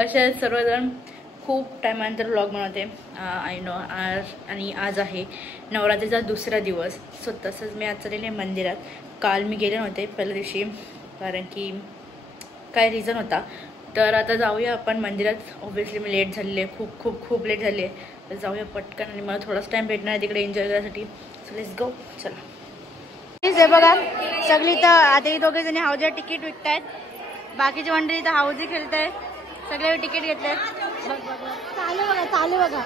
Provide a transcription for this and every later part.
कसे आहेत सर्वजण? खूप टायमानंतर व्लॉग बनवते आय नो. आणि आज आहे नवरात्रीचा दुसरा दिवस. सो तसंच मी आज चाललेले मंदिरात. काल मी गेले नव्हते पहिल्या दिवशी कारण की काय रिझन होता. तर आता जाऊया आपण मंदिरात. ऑब्व्हियसली मी लेट झालेली आहे, खूप खूप खूप लेट झाली आहे. तर जाऊया पटकन आणि मला थोडाच टाईम भेटणार आहे तिकडे एन्जॉय करण्यासाठी. So let's go. चला. हे बघा सगळी तर आता दोघे जणी हाऊजीला तिकीट विकतायत. बाकीची मंडळी तर हाऊजी खेळतायत. सगळे तिकीट घेतलेत. चालू बघा चालू बघा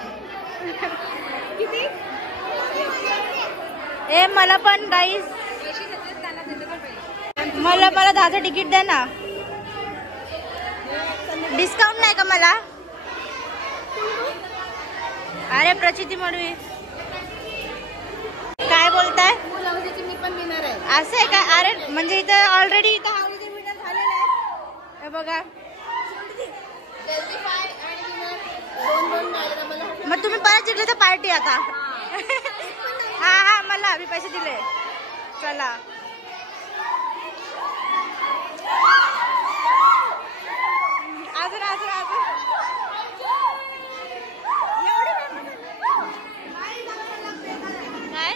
किती. ए मला पण गाईस मला 10चं तिकीट द्या ना. डिस्काउंट नाही का मला? अरे प्रचिती मडवी काय बोलताय? मी पण देणार आहे. असं आहे का? अरे म्हणजे इथं ऑलरेडी इथं हाऊजी विनर झालेलं आहे. हे बघा मग तुम्ही परत जिंकले तर पार्टी आता. हा मला आम्ही पैसे दिले. चला अजून अजून अजून काय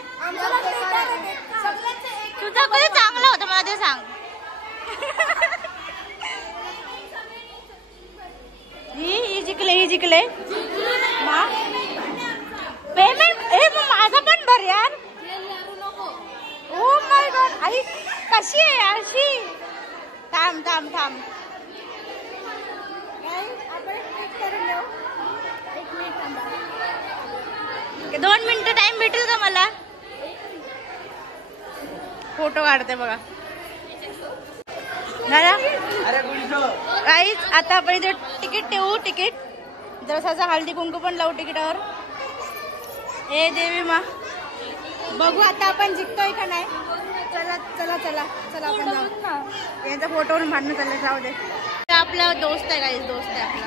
तुझं कधी चांगलं होतं मला ते सांग. ही जिंकले पेमेंट. मग माझं पण भर यार. ओ माय गॉड आई कशी आहे अशी. थांब 2 मिनिटं टाइम भेटेल का मला? फोटो काढते बघा. काहीच आता आपण इथे तिकीट ठेवू. तिकीट जरासा हळदी कुंकू पण लावू तिकीटावर. ए देवी मा बघू आता आपण जिंकतोय का नाही. चला चला चला चला आपण जाऊ. यांचा फोटोवरून भांडणं चाललं. जाऊ दे. आपला दोस्त आहे काही दोस्त आहे आपला.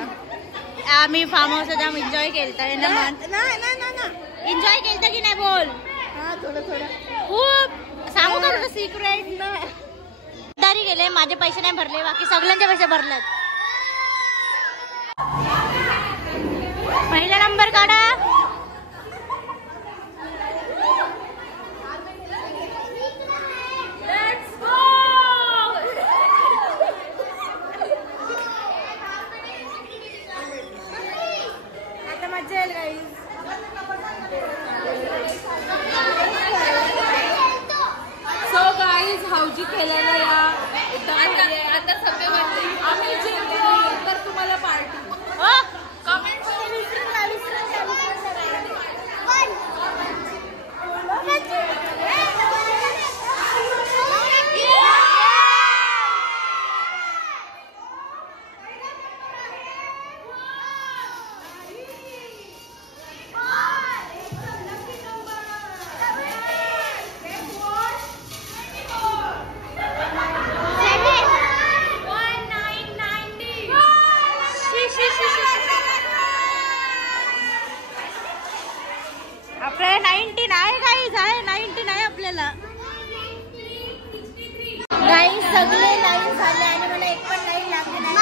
आम्ही फार्म हाऊस आम्ही एन्जॉय केलता ना. एन्जॉय केलता की नाही बोल. थोडं खूप सांगू का तुझं सिक्रेट ना. दारी गेले माझे पैसे नाही भरले. बाकी सगळ्यांचे पैसे भरलेत. पहिला नंबर काढा. आता मजा येईल गाईज. सो गाईज हाऊजी खेळायला या. आता सगळे आम्ही जिंकलो तर तुम्हाला पार्टी. कमेंट आपल्याला 90 नाही गाईज आहे. 90 नाही आपल्याला गाईज. सगळे लाईन झाले आणि मला एक पण लाईन लागली नाही.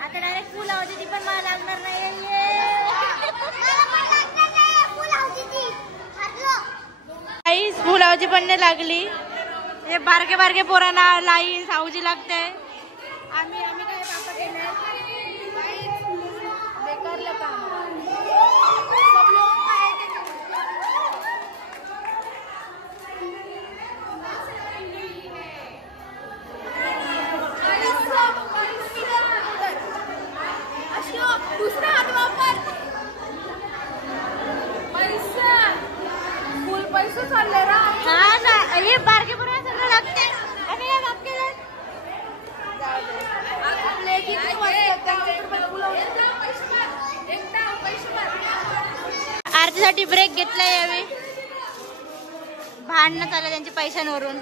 आता डायरेक्ट फुल हवती ती पण मला लागणार नाही. गाईज फुल हवची पण नाही लागली. हे बारके पोरांना लाईन सावजी लागते. आम्ही काय पापा केलं बेकारलं काम. सब लोग दुसरा हात वापर. पैसे चालले रा. हा ना हे बारके पोरांना सगळं लागते. आणि हे बाप केलं आरतीसाठी ब्रेक घेतलाय यावेळी. भांडणं चाललं त्यांच्या पैशांवरून.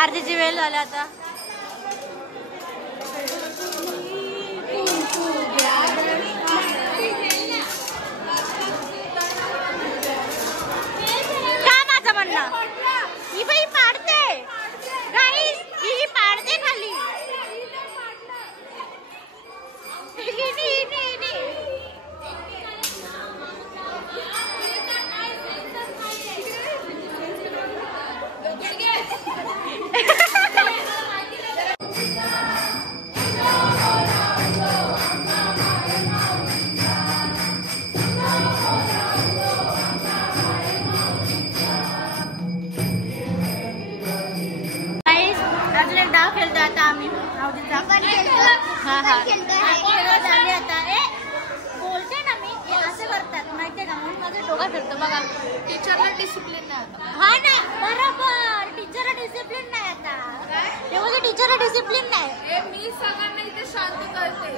आरतीची वेळ झाली आता. खेळतो आता आम्ही बोलते ना मी असे करतात माहितीये का म्हणून माझं डोकं फिरतो बघा. टीचरला डिसिप्लिन नाही. हा नाही बरोबर टीचरला डिसिप्लिन नाही आता तेव्हा टीचरला डिसिप्लिन नाही. मी सगळ्यांना इथे शांत करते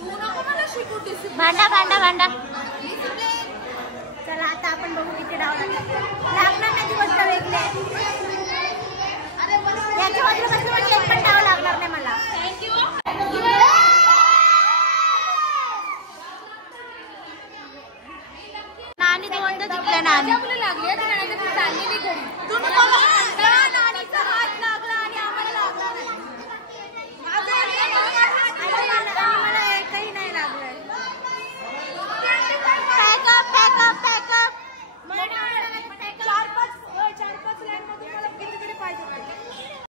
तू नको मला शिकू डिसिप्लिन. भांडा भांडा भांडा चला आता आपण बघू किती डाव लागणार नाही दिवस वेगळे याच्या बाजूला कसं म्हटलं एक पण डाव लागणार नाही मला. थँक्यू. नानी दोनदा जिंकल्या ना आम्ही लागली चाललेली घरी.